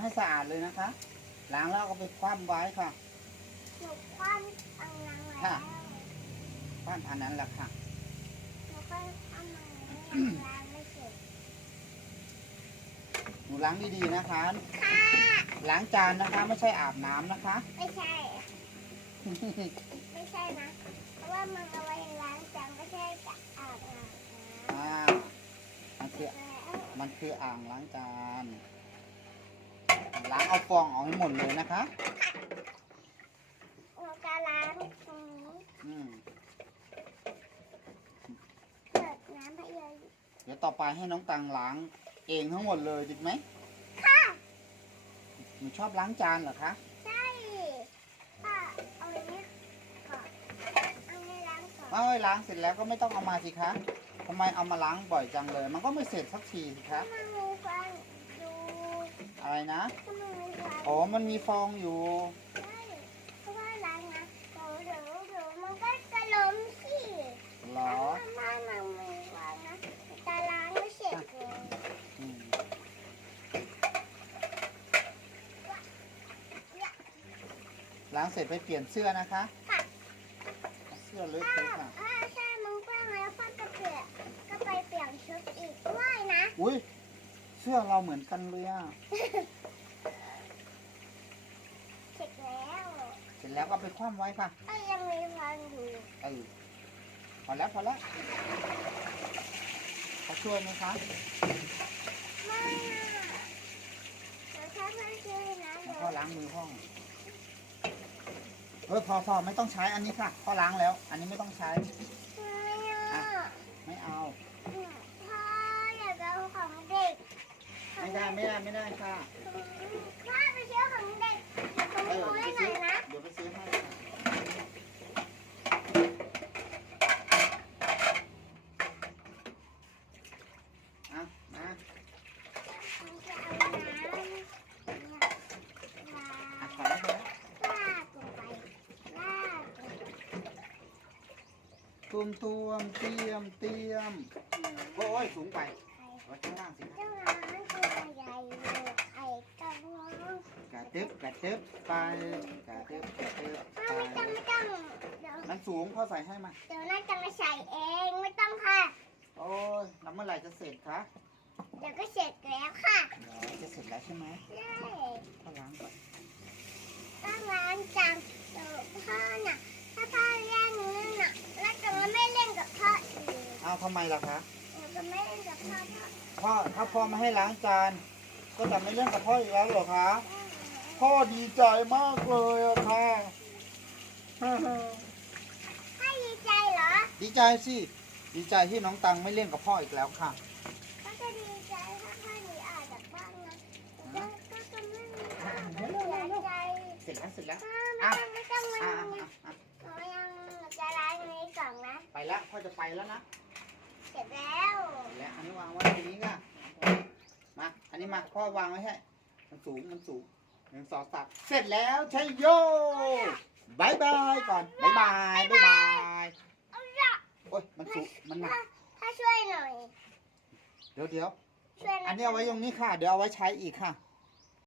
ให้สะอาดเลยนะคะ ล้างแล้วเอาไปคว่ำไว้ค่ะหนูคว้ำอังนังแล้วค่ะคว่ำอันนั้นแหละค่ะหนูก็ทำมันยังล้างไม่เสร็จหนูล้างดีๆนะคะค่ะล้างจานนะคะ ไม่ใช่อาบน้ำนะคะ ไม่ใช่ ไม่ใช่นะ เพราะว่ามันเอาไว้ล้างจานไม่ใช่จะอาบน้ำอ่ามันคือแล้วมันคืออ่างล้างจาน ล้างเอาฟองออกให้หมดเลยนะคะเราจะล้างตรงนี้อืมเปิดน้ำให้เยอะเดี๋ยวต่อไปให้น้องตังล้างเองทั้งหมดเลยดีไหมค่ะหนูชอบล้างจานเหรอคะใช่ค่ะเอาอันนี้ก่อนเอาอันนี้ล้างก่อนเอ้ยล้างเสร็จแล้วก็ไม่ต้องเอามาสิคะทำไมเอามาล้างบ่อยจังเลย มันก็ไม่เสร็จสักทีสิคะถ้ามันมีฟ องดูอะไรนะถ้ามันมีฟองอ๋อ มันมีฟองอยู่ใช่เพราะว่าล้างนะเดี๋ยวเดี๋ยวเดี๋ยวมันก็จะล้มสิเหรอถ้ามันมันมีฟองนะจะล้างไม่เสร็จเลยอืมล้างเสร็จไปเปลี่ยนเสื้อนะคะ ค่ะเสื้อเลอะถ้าเทอะค่ะ ถ้าใช่มึงก็แล้วก็จะเปลี่ยนก็ไปเปลี่ยนชุดอีกด้วยนะ อุ้ยเสื้อเราเหมือนกันเลยอะ เสร็จแล้วเสร็จแล้วก็ไปคว่ำไว้ค่ะ ก็ยังมีฟองอยู่เออ พอแล้วพอแล้วเขาช่วยไหมคะไม่อะเดี๋ยวถ้าไม่ช่วยนะแล้วเดี๋ยวก็ล้างมือห้อง เออพอพอไม่ต้องใช้อันนี้ค่ะพ่อล้างแล้ว อันนี้ไม่ต้องใช้ ไม่อะไม่เอา พ่ออยากเอาของเด็ก ไม่ได้ไม่ได้ไม่ได้ค่ะพ่อไปซื้อของเด็กของเอหอนูเดี๋ยวให้ไปหน่ซื้ออยนะ เดี๋ยวไปซื้อให้ อะมามันจะเอาน้ำเนี่ยลาอะขอแล้วพอแล้วลาดลงไปลาดลงไปตุมตวมเตรียมเตรียมโอ้ยสูงไป ไว้ข้างล่างสิเจ้าน้ำตัวใหญ่เลยไข่กระวงกระตึบกระตึบไปกระตึบกระตึบพ่อไปไม่ต้องไม่ต้องเดี๋ยวมันสูงพ่อใส่ให้มาเดี๋ยวน่าจะมาใส่เองไม่ต้องค่ะ โอ้ยแล้วเมื่อไหร่จะเสร็จคะเดี๋ยวก็เสร็จแล้วค่ะเดี๋ยวจะเสร็จแล้วใช่ไหมใช่พ่อล้างก่อนต้องล้างจานเดี๋ยวพ่อน่ะถ้าพ่อเล่นนี่น่ะแล้วจะไม่เล่นกับพ่ออีกเอาทำไมล่ะคะหนู จะไม่เล่นกับพ่อพ่อพ่อถ้าพ่อไม่ให้ล้างจาน ก็จะไม่เล่นกับพ่ออีกแล้วเหรอคะ พ่อดีใจมากเลยอะค่ะ ให้ดีใจเหรอดีใจสิ ดีใจที่น้องตังไม่เล่นกับพ่ออีกแล้วค่ะ ก็จะดีใจถ้าพ่อหนีออกจากบ้านนะแต่ก็ก็จะไม่มีความเสียใจเสร็จแล้วเสร็จแล้ว พ่อไม่ต้องไม่ต้องอะมันอะอะหนูยังหนูจะล้างนี้ก่อนนะ ไปแล้วพ่อจะไปแล้วนะ เสร็จแล้วเสร็จแล้วอันนี้วางไว้ตรงนี้ค่ะมา อันนี้มาพ่อวางไว้ให้ มันสูง มันสูงหนึ่งสองสามเสร็จแล้วใช่โยบายบายก่อนบายบายบายบายเอาละโอ้ย มันสูง มันหนักถ้าถ้าช่วยหน่อย เดี๋ยวเดี๋ยว ช่วยะอันนี้เอาไว้ตรงนี้ค่ะ เดี๋ยวเอาไว้ใช้อีกค่ะโ